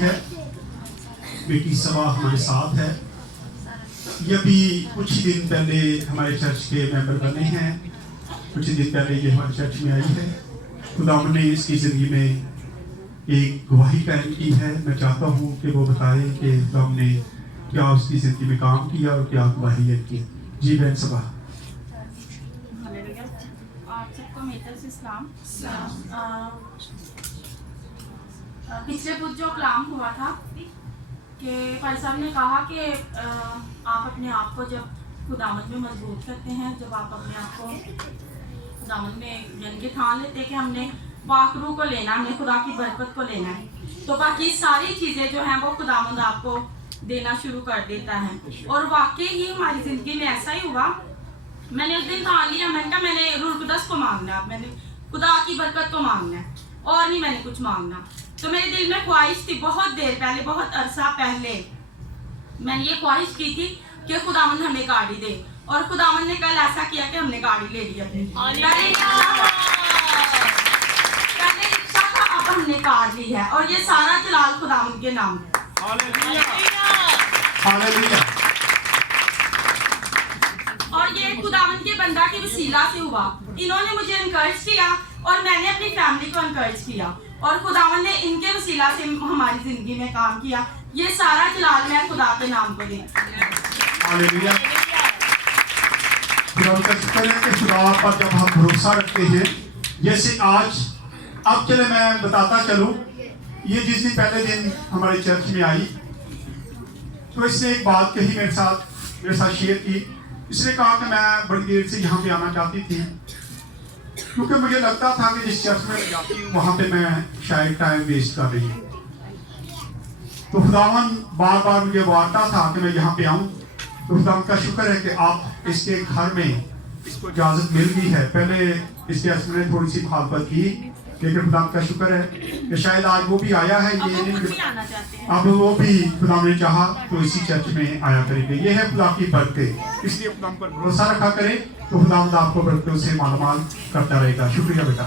है। बेटी सबा हमारे साथ है। ये भी कुछ दिन पहले हमारे चर्च के मेंबर बने हैं। कुछ दिन पहले ये हमारे चर्च में आई है। खुदावंद ने इसकी ज़िंदगी में एक गवाही कायम की है। मैं चाहता हूँ कि वो बताए कि खुदावंद ने क्या उसकी ज़िंदगी में काम किया और क्या गवाही है की। जी बहन सबा। आप सबको मेरे से सलाम। पिछले कुछ जो कलाम हुआ था कि भाई साहब ने कहा कि आप अपने आप को जब खुदावंद में मजबूत करते हैं, जब आप अपने आप को खुदावंद में यानी कि ठान लेते हैं कि हमने पाकरू को लेना, हमने खुदा की बरकत को लेना है, तो बाकी सारी चीज़ें जो हैं वो खुदावंद आपको देना शुरू कर देता है। और वाकई ही हमारी ज़िंदगी में ऐसा ही हुआ। मैंने उस दिन ठान लिया, मैंने कहा मैंने रूह कुदस को मांगना है, मैंने खुदा की बरकत को मांगना है और नहीं मैंने कुछ मांगना। तो मेरे दिल में ख्वाहिश थी, बहुत देर पहले, बहुत अरसा पहले मैंने ये ख्वाहिश की थी कि खुदावंद हमें गाड़ी दे, और खुदावंद ने कल ऐसा किया कि हमने गाड़ी ले ली अपनी। पहले रिक्शा था, अब हमने कार ली है, और ये सारा जलाल खुदावंद के नाम है। और ये खुदावंद के बंदा की वसीला से हुआ। इन्होंने मुझे इनकरेज किया और मैंने अपनी फैमिली को इनकरेज किया, और खुदावंद ने इनके वसीला से हमारी जिंदगी में काम किया। ये सारा जलाल मैं खुदा के नाम को देता हालेलुया। खुदा का शुक्र है कि खुदा पर जब हम भरोसा रखते हैं, जैसे आज, अब चले मैं बताता चलूं, ये जिस दिन पहले दिन हमारे चर्च में आई तो इसने एक बात कही मेरे साथ शेयर की। इसने कहा कि मैं बड़ी देर से यहाँ पे आना चाहती थी, क्योंकि मुझे लगता था कि जिस चर्च में जाती हूँ वहाँ पे मैं शायद टाइम वेस्ट कर रही हूँ। तो खुदावंद बार बार मुझे वार्ता था कि मैं यहाँ पे आऊँ। तो खुदावंद का शुक्र है कि आप इसके घर में इसको इजाज़त मिल गई है। पहले इसके चर्च में थोड़ी सी मुखालफत की, लेकिन खुदावंद का शुक्र है कि शायद आज वो भी आया है। अब वो भी खुदा ने चाहा तो इसी चर्च में आया करेंगे। ये है खुदा की बरकत, इसलिए खुदा पर भरोसा रखा करें तो खुदा आपको बरकतों से मालामाल करता रहेगा। शुक्रिया बेटा।